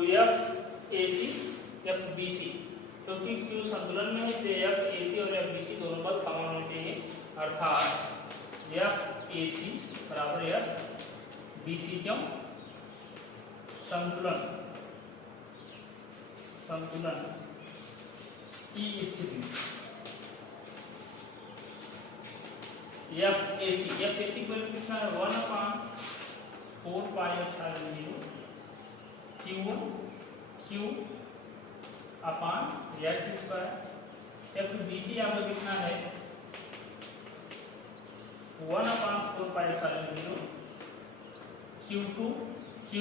तो F A C F B C, क्योंकि Q संतुलन में है इसलिए एफ ए सी और एफ बी सी दोनों पद समान होने चाहिए, अर्थात एफ ए सी बराबर एफ बी सी। क्यों? संतुलन की स्थिति एफ ए सी को कितना है 1/4 pi epsilon 0 Q1 Q upon x square. F B C यहाँ पर कितना है 1/4 pi epsilon 0 Q2 Q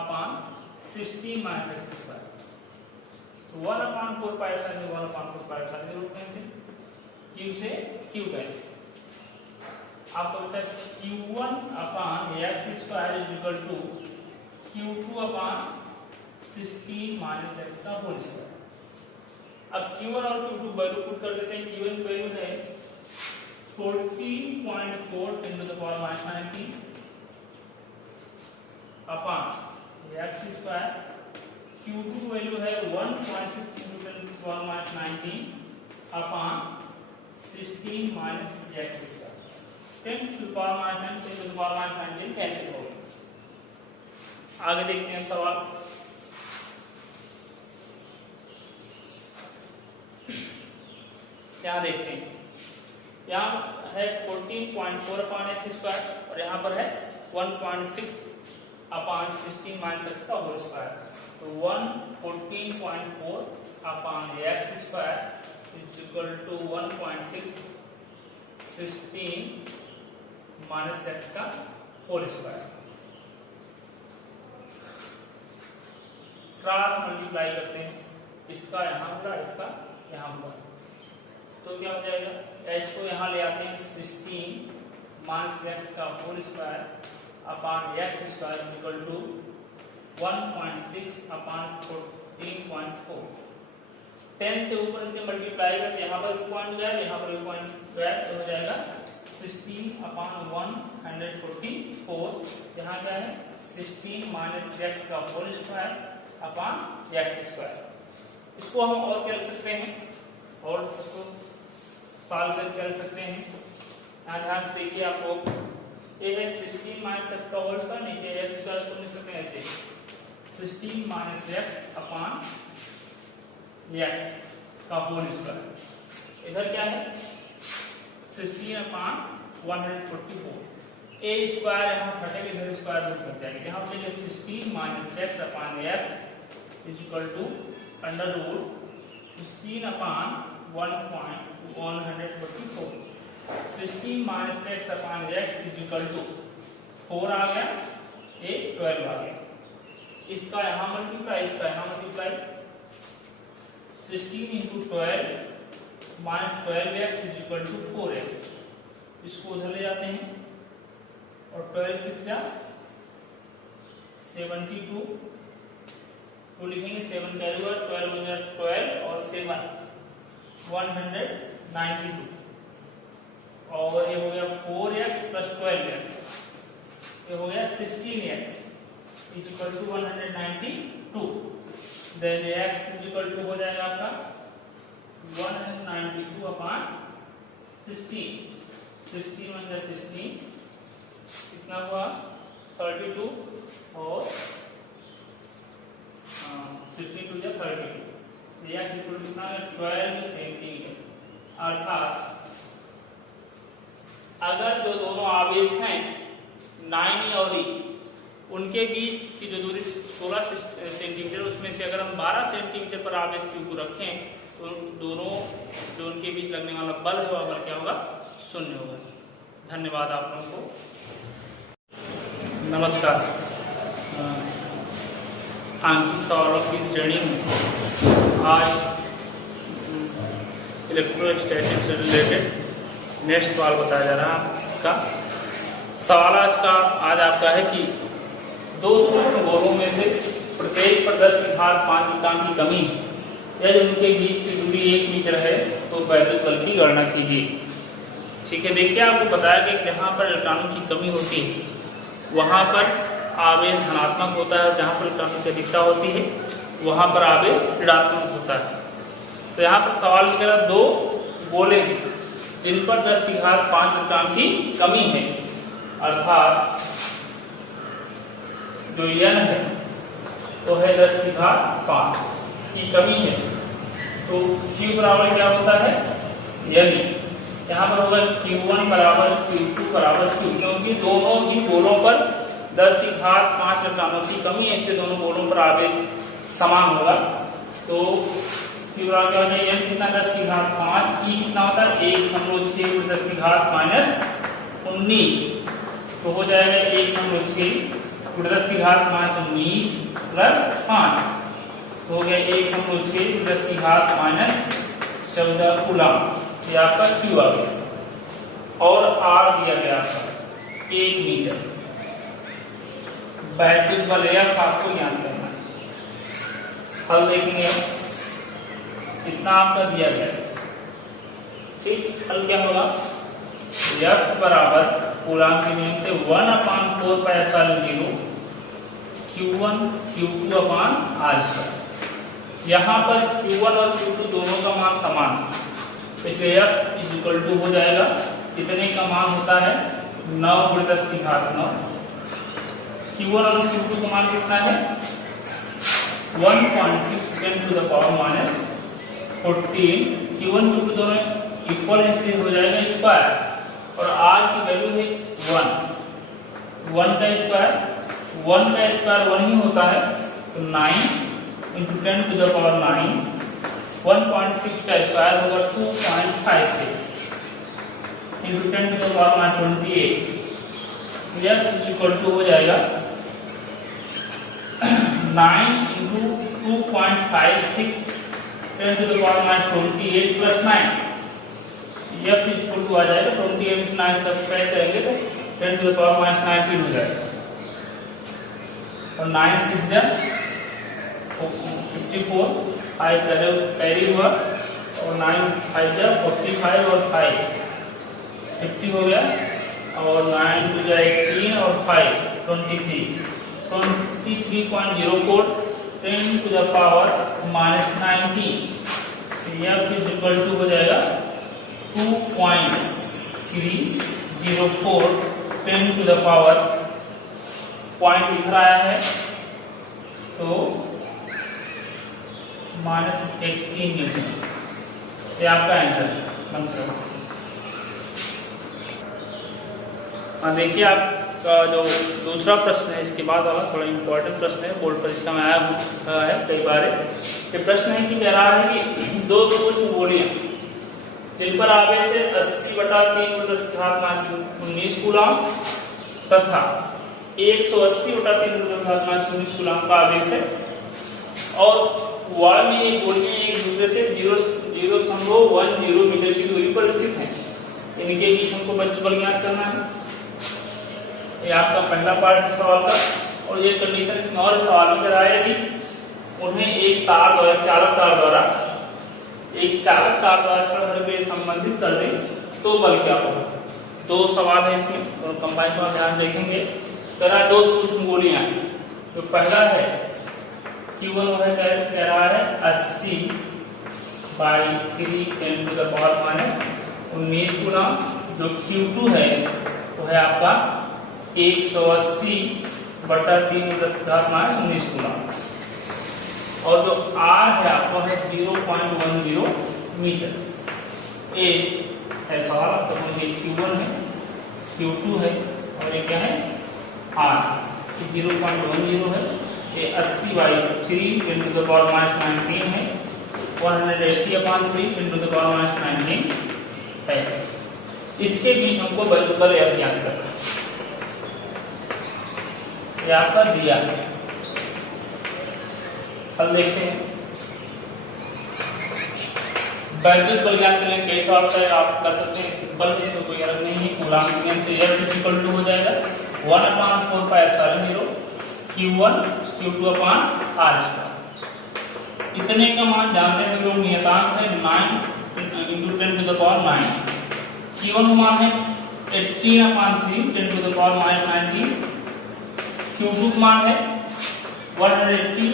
upon 16 minus X square. तो 1/4 पाई एप्सिलॉन 1/4 पाई एप्सिलॉन रूप में Q से Q कैंसिल। आपको बता Q1 upon x square is equal to Q2 upon 16 minus x का होल स्क्वायर। अब Q1 और Q2 वैल्यू पुट कर देते हैं। Q1 की वैल्यू है 14.4 × 10⁻19 अपान एक्स स्क्वायर। Q2 वैल्यू है 1.6 × 10⁻19 अपान 16 minus X square. 10 to the power minus 10 to the power minus 19 cancel हो गया। आगे देखते हैं सवाल। यहाँ देखते हैं, यहाँ है 14.4 अपान एक्स स्क्वायर और यहाँ पर है 1.6 अपान 16 माइनस एक्स का होल स्क्वायर। तो 14.4 upon x square is equal to 1.6 16 minus x का होल स्क्वायर। क्रॉस मल्टीप्लाई करते हैं, इसका यहाँ होगा इसका यहाँ होगा, तो क्या हो जाएगा एच को यहाँ ले आते हैं 16 माइनस एक्स का whole square upon x square equal to 1.6 upon 14.4। 10 से ऊपर से मल्टीप्लाई करते यहाँ पर भी पॉइंट जाएगा, यहाँ पर भी पॉइंट जाएगा, हो जाएगा 16 अपान 144। यहाँ क्या है 16 माइनस एक्स का whole square upon x square. इसको हम और क्या लिख सकते हैं, और इसको सॉल्व करके कर सकते हैं। यहाँ ध्यान से देखिए, आप लोग ये है 16 माइनस एक्स का होल स्क्वायर, नीचे एक्स स्क्वायर को लिख सकते हैं ऐसे 16 माइनस एक्स अपान एक्स का होल स्क्वायर। इधर क्या है 16 अपान 144। ए स्क्वायर यहाँ हटेगा, इधर स्क्वायर रूट कर जाएगा। यहाँ पे 16 minus x upon x is equal to under root 16 upon 144। 16 minus x upon x is equal to 4 आ गया, ए 12 आ गया। इसका यहाँ मल्टीप्लाई, इसका यहाँ multiply 16 × 12 minus 12x is equal to 4x। इसको उधर ले जाते हैं और 12 6 जा 72, तो लिखेंगे 7 कैरी हुआ 12 और 7 192, और ये हो गया 4x प्लस 12x, ये हो गया 16x is equal to 192। Then x is equal to हो जाएगा आपका 192 अपान 16। 16 × 16 कितना हुआ 32, और 62 या 32। यह कितना है 12 सेंटीमीटर। अर्थात अगर जो दोनों आवेश हैं 9 और e, उनके बीच की जो दूरी 16 सेंटीमीटर, उसमें से अगर हम 12 सेंटीमीटर पर आवेश q को रखें तो दोनों जो उनके बीच लगने वाला बल है वह बल क्या होगा 0 होगा। धन्यवाद आप लोगों को। नमस्कार। आंशिक सवालों की श्रेणी में आज इलेक्ट्रोस्टैटिक से रिलेटेड नेक्स्ट सवाल बताया जा रहा है आपका। सवाल आज आपका है कि दो सूक्ष्म गोलों में से प्रत्येक पर 10⁵ न्यूटन की कमी है, यदि उनके बीच की दूरी 1 मीटर है तो वैद्युत बल की गणना कीजिए। ठीक है, देखिए आपको बताया कि जहाँ पर इलेक्ट्रॉनों की कमी होती है वहाँ पर आवेश धनात्मक होता है, जहाँ पर इलेक्ट्रॉनों की अधिकता होती है वहाँ पर आवेश ऋणात्मक होता है। तो यहाँ पर सवाल की तरह दो गोले हैं जिन पर 10 की घात 5 इलेक्ट्रॉन की कमी है, अर्थात जो n है वो है 10 की घात 5 की कमी है। तो Q बराबर क्या होता है, यानी यहाँ पर होगा Q1 बराबर Q2 बराबर Q, क्योंकि दोनों ही गोलों पर 10 की घात 5 इलेक्ट्रॉनों की कमी है, इसलिए दोनों गोलों पर आवेश समान होगा। तो Q बराबर क्या होता है, n कितना 10 की घात 5, E कितना होता है 1.6 10 की घात -19, तो हो जाएगा 1.6 10 की घात -19 प्लस 5, तो हो गया 1.6 10 की घात -14 कूलम, ये आपका Q आ गया। और R दिया गया आपका 1 मीटर। वैद्युत बल F आपको ज्ञात करना है। हल देखेंगे, इतना आपका दिया गया है, ठीक। हल क्या होगा, F बराबर कूलम के नियम से 1/4πε0 Q1 Q2/r²। यहाँ पर Q1 और Q2 दोनों का मान समान है, इसलिए F = हो जाएगा, इतने का मान होता है 9 × 10 की घात 9। Q1 और Q2 का मान कितना है 1.6 × 10⁻14। Q1 Q2 दोनों इक्वल इसलिए हो जाएगा स्क्वायर, और R की वैल्यू है 1 का स्क्वायर 1 ही होता है, तो 9 × 10⁻9 1.6 का स्क्वायर होगा 2.56 × 10⁻28। यह = हो जाएगा 9 × 2.56 10⁻28 प्लस 9। यह = आ जाएगा 28 में 9 सब्ट्रैक्ट करेंगे तो 10⁻19 हो जाएगा, और 9 6 जा 54, 5 कैरी हुआ, और 9 5 जा 45 और 5 50 हो गया, और 9 2 जा 18 और 5 23 23.04 10⁻19। यह = हो जाएगा 2.304 10⁻, पॉइंट लिख आया है तो -18 न्यूटन, ये आपका आंसर है। हाँ, देखिए आपका जो दूसरा प्रश्न है इसके बाद वाला थोड़ा इंपॉर्टेंट प्रश्न है, बोर्ड परीक्षा में आया है कई बार। ये प्रश्न है कि कह रहा है कि दो सूक्ष्म गोलियां जिन पर आवेश है 80/3 × 10⁻19 कूलम तथा 180/3 × 10⁻19 कूलम का आवेश है, और y में ये गोलियां एक दूसरे से 0.10 मीटर की दूरी पर स्थित हैं, इनके बीच हमको वैद्युत बल ज्ञात करना है। ये आपका पहला पार्ट है सवाल का, और ये कंडीशन इसमें और सवाल में कराया यदि उन्हें एक चालक तार द्वारा संबंधित कर दें तो बल क्या होगा। दो सवाल है इसमें, तो कंबाइन सवाल ध्यान देखेंगे। कह दो सूक्ष्म गोलियां, जो पहला है Q1 कह रहा है 80/3 10⁻19 कूलम, जो Q2 है वो है आपका 180/3 × 10⁻19 कूलम, और जो R है आपको है 0.10 मीटर। ए है सवाल आपका, Q1 है Q2 है और ये क्या है R, 0.10 है, ये 80/3 10⁻19 है, 180/3 10⁻19 है। इसके बीच हमको वैद्युत बल F ज्ञात करना है, ये आपका दिया है। हल देखते हैं। वैद्युत बल ज्ञात करने कैसा होता है आप कर सकते हैं, सिंपल है, इसमें कोई अलग नहीं है। कूलम के नियम से F = हो जाएगा 1/4πε0 Q1 Q2/r²। इतने का मान जानते हैं लोग, नियतांक है 9 × 10⁻9। Q1 का मान है 18/3 10⁻19 Q2 का मान है 180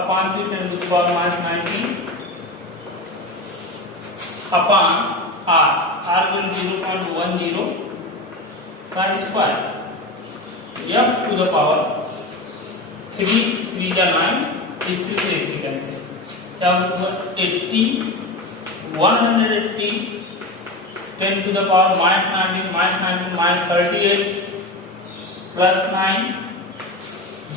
upon 3 10 to the power -19 upon R को 0.10 का square F to the power 3 3 जा 9 इस 3 से 3 कैंसिल तब 80 180 10 to the power -19 -38 प्लस 9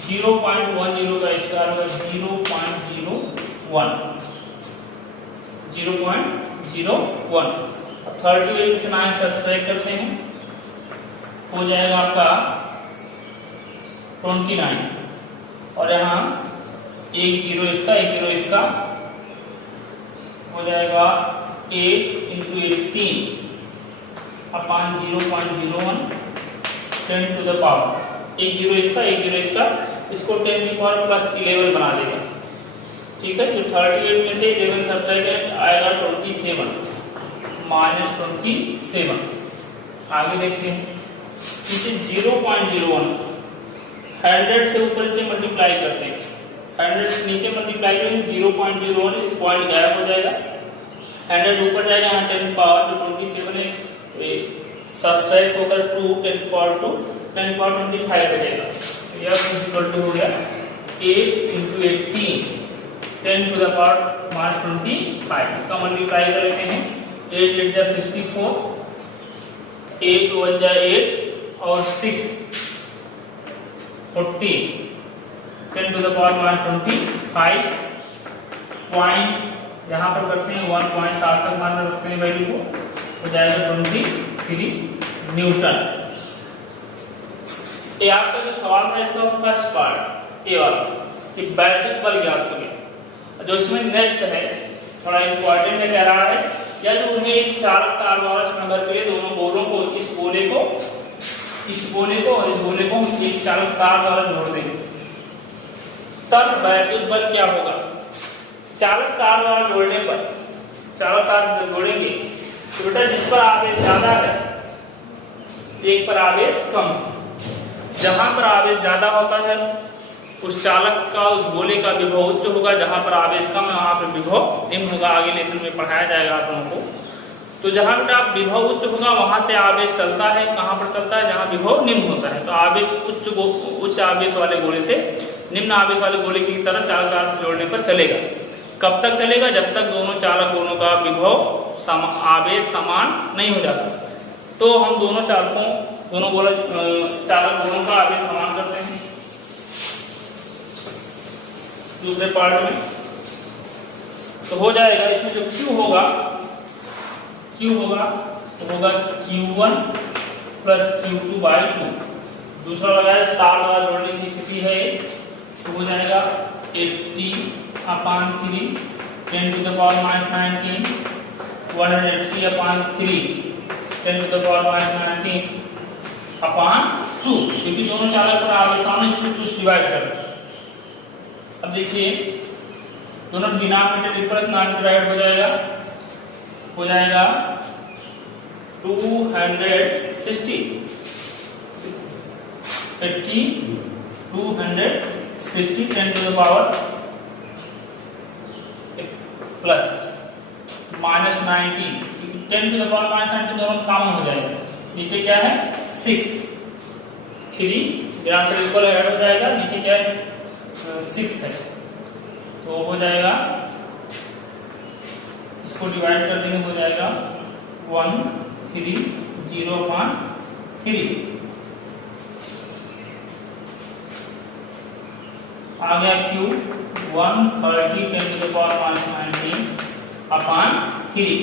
0.10 का स्क्वायर होगा 0.01 38 से 9 सब्ट्रैक्ट करते हैं हो जाएगा आपका 29 और यहाँ एक जीरो इसका हो जाएगा 8 into 18 upon 0.01 10 to the power एक जीरो इसका इसको 10 की पावर प्लस 11 बना देगा। ठीक है, तो 38 में से 11 सब्ट्रैक्ट आएगा 27 -27। आगे देखते हैं, 0.01 100 से ऊपर से मल्टीप्लाई करते हैं, 100 से नीचे मल्टीप्लाई करें 0.01 पॉइंट गायब हो जाएगा, 100 ऊपर जाएगा, यहाँ 10 पावर 27 है, सब्ट्रैक्ट होकर 2 10 पावर 25 बचेगा। तो यह इक्वल टू हो गया 8 into 18 10 to the power -25। इसका मल्टीप्लाई कर लेते हैं, 8 8 जा 64, 8 1 जा 8 और 6 40 10 to the power -25 पॉइंट यहाँ पर करते हैं 1.7 तक मान रखते हैं वैल्यू को, हो जाएगा 23 न्यूटन। ये आपका जो सवाल था इसका फर्स्ट पार्ट ये वाला कि वैद्युत बल ज्ञात करें। जो इसमें नेक्स्ट है थोड़ा इंपॉर्टेंट है, कह रहा है या तो उन्हें एक चालक तार द्वारा नंबर के दोनों गोलों को इस गोले को और इस गोले को हम एक चालक तार द्वारा जोड़ देंगे, तब वैद्युत बल क्या होगा। चालक तार द्वारा जोड़ने पर चालक तार जोड़ेंगे तो बेटा जिस पर आवेश ज्यादा है एक पर आवेश कम, जहां पर आवेश ज्यादा होता है उस चालक का उस गोले का विभव उच्च होगा, जहां पर आवेश कम है वहां पर विभव निम्न होगा। आगे लेसन में पढ़ाया जाएगा आप लोगों को। तो जहां बेटा विभव उच्च होगा वहां से आवेश चलता है, कहां पर चलता है जहां विभव निम्न होता है। तो आवेश उच्च आवेश वाले गोले से निम्न आवेश वाले गोले की तरह चालक तार से जोड़ने पर चलेगा। कब तक चलेगा? जब तक दोनों चालक गोलों का विभव आवेश समान नहीं हो जाता। तो हम दोनों चालक गोलों का आवेश समान करते हैं दूसरे पार्ट में, तो हो जाएगा इसमें जो Q होगा तो होगा Q1 प्लस Q2/2। दूसरा लगाया तार द्वारा जोड़ने की स्थिति है तो हो जाएगा 80 upon 3 10 to the power -19 180 upon 3 10 to the power -19 upon 2, क्योंकि दोनों चालक पर आवेश समान है इसलिए 2 डिवाइड कर। अब देखिए दोनों डिनोमिनेटर डिफरेंस नॉन डिवाइड हो जाएगा 260 10 to the power plus -19 10 to the power -19 दोनों कॉमन हो जाएगा। नीचे क्या है 6 3 डिनोमिनेटर इक्वल ऐड हो जाएगा, नीचे क्या है 6 है तो हो जाएगा, इसको डिवाइड कर देंगे हो जाएगा 130/3। आ गया Q 130 10 to the power -19 upon 3।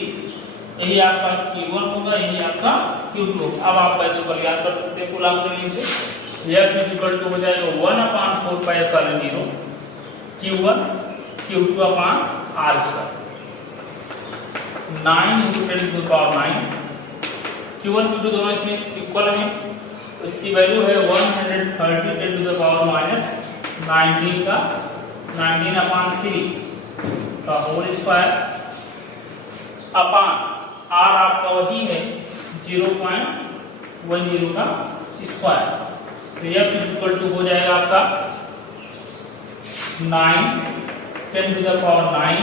यही आपका Q1 होगा, यही आपका Q2। अब आप वैद्युत बल याद कर सकते हैं कूलम के नीचे। F इक्वल टू हो जाएगा 1/4πε0 Q1 Q2 upon R²। 9 × 10 to the power 9। Q1 Q2 दोनों इसमें इक्वल हैं, इसकी वैल्यू है 130 10 to the power -19 का 19/3 का होल स्क्वायर अपॉन R आपका वही है 0.10 का स्क्वायर। तो F इक्वल टू हो जाएगा आपका 9 10 to the power 9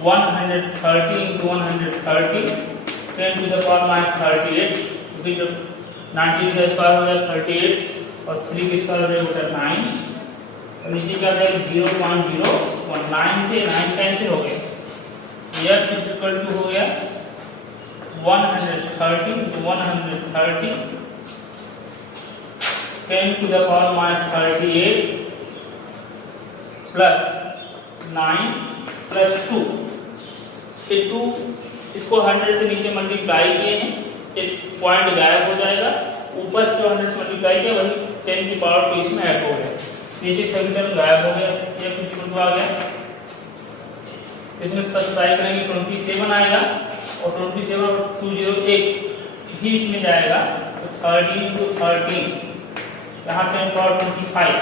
130 into 130 10 to the power minus 38 क्योंकि जब 19 का स्क्वायर हो जाए 38 और 3 का स्क्वायर हो जाए 9 और नीचे क्या रहेगा 0.019 से 9 कैंसिल हो गया। F इक्वल टू हो गया 130 into 130 10 to the power minus 38 plus 9 plus 2 ये 2 इसको 100 से नीचे मल्टीप्लाई किए हैं, एक पॉइंट गायब हो जाएगा, ऊपर जो 100 से मल्टीप्लाई किया वही 10 की पावर 2 इसमें ऐड हो गया, नीचे सभी टर्म गायब हो गया, ये इक्वल टू आ गया। इसमें सब्ट्रैक्ट करेंगे 27 आएगा और 27 और 201 ही इसमें जाएगा तो 13 into 13 यहाँ 10 पावर 25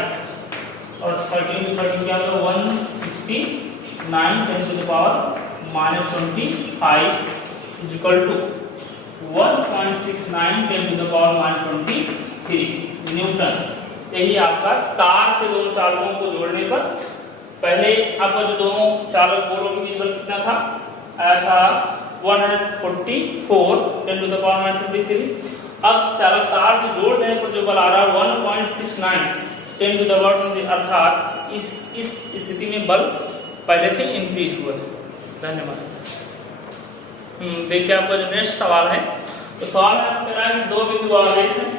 और 13 into 13 क्या होगा 169 10 to the power minus 25 is equal to 1.69 10 to the power minus 23 Newton. यही आपका तार से दोनों चालकों को जोड़ने पर पहले आपका जो दोनों चालक बोरों के बीच बल कितना था आया था 144 10 to the power minus 23। अब चालक तार से जोड़ देने पर जो बल आ रहा है 1.69 10 to the power 23 अर्थात इस स्थिति में बल पहले से इंक्रीज हुआ है। धन्यवाद। देखिए आपका जो नेक्स्ट सवाल है तो सवाल में आपको कह रहा है कि दो बिंदु आवेश हैं,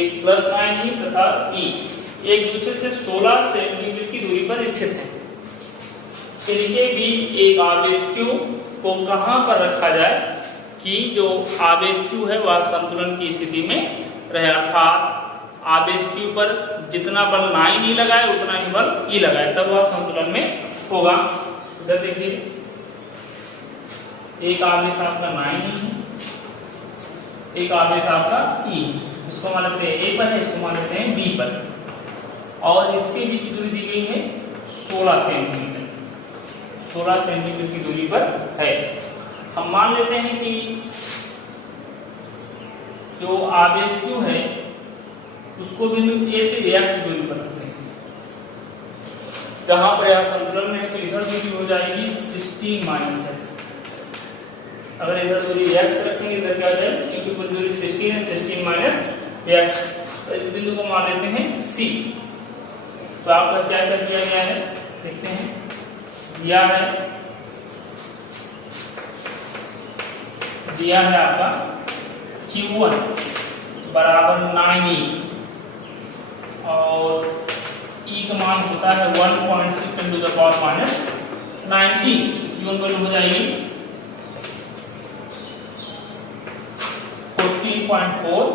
एक +9 E तथा E एक दूसरे से 16 सेंटीमीटर की दूरी पर स्थित हैं। इनके बीच एक आवेश Q को कहां पर रखा जाए कि जो आवेश Q है वह संतुलन की स्थिति में रहे, अर्थात आवेश Q पर जितना बल 9E लगाए उतना ही बल E लगाए तब वह संतुलन में होगा। इधर देखिए एक आवेश आपका 9E है, एक आवेश आपका E, इसको मान लेते हैं A पर है, इसको मान लेते हैं B पर, और इसके बीच की दूरी दी गई है 16 सेंटीमीटर, 16 सेंटीमीटर की दूरी पर है। हम मान लेते हैं कि जो आवेश Q है उसको बिंदु A से X दूरी पर रखते हैं, जहां पर यह संतुलन में है तो इधर दूरी हो जाएगी 16 माइनस x। अगर इधर दूरी x रखेंगे इधर क्या हो जाएगा क्योंकि कुल दूरी 16 है, 16 माइनस x, तो इस बिंदु को मान लेते हैं C। तो आपका क्या कर दिया गया है देखते हैं, दिया है आपका Q1 बराबर 9E और E का मान होता है 1.6 10 to the power minus 19। Q1 value हो जाएगी 14.4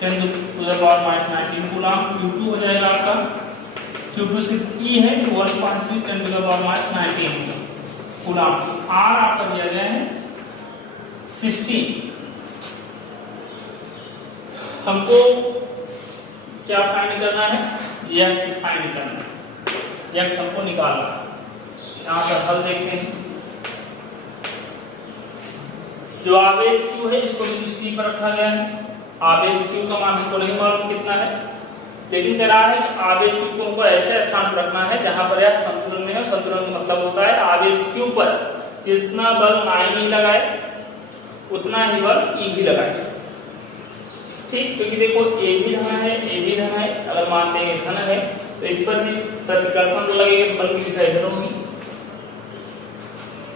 10 to the power minus 19 coulomb. Q2 हो जाएगा आपका, Q2 सिर्फ E है तो 1.6 10 to the power minus 19 coulomb. R आपका दिया गया है 16। हमको क्या फाइंड करना है, x फाइंड करना है, x हमको निकालना है। यहाँ पर हल देखते हैं, जो आवेश Q है इसको बिंदु C पर रखा गया है, आवेश Q का मान हमको नहीं मालूम कितना है, लेकिन कह रहा है आवेश Q को हमको ऐसे स्थान पर रखना है जहां पर यह संतुलन में है। संतुलन का मतलब होता है आवेश Q पर जितना बल 9E लगाए उतना ही बल E भी लगाए, ठीक। क्योंकि देखो A भी धन है, A भी धन है, अगर मानते हैं धन है तो इस पर भी प्रतिकर्षण लगेगा, बल की दिशा इधर होगी,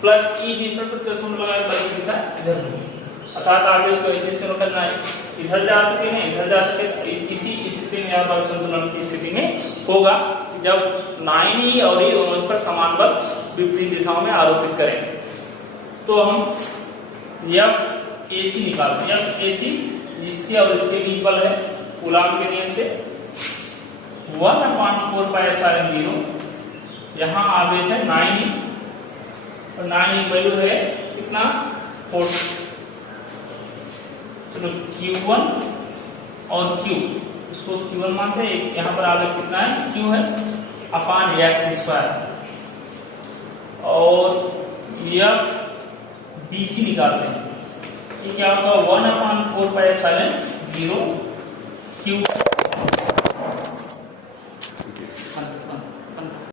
प्लस E भी इस पर प्रतिकर्षण लगाएगा, बल की दिशा इधर होगी। अर्थात आवेश को ऐसे से रखना है इधर जा सके ना इधर जा सके। इसी स्थिति में बल संतुलन की स्थिति में होगा जब 9E और E दोनों इस पर समान बल विपरीत दिशाओं में आरोपित करें। तो हम FAC निकालते हैं, FAC जिसके और इसके बीच बल है कूलम के नियम से 1/4πε0। यहाँ आवेश है 9E और 9E वैल्यू है कितना 40। चलो Q1 और Q, इसको Q1 मानते हैं, यहाँ पर आवेश कितना है Q है अपान x², और FBC निकालते हैं, ये क्या होगा 1/4πε0 Q 15।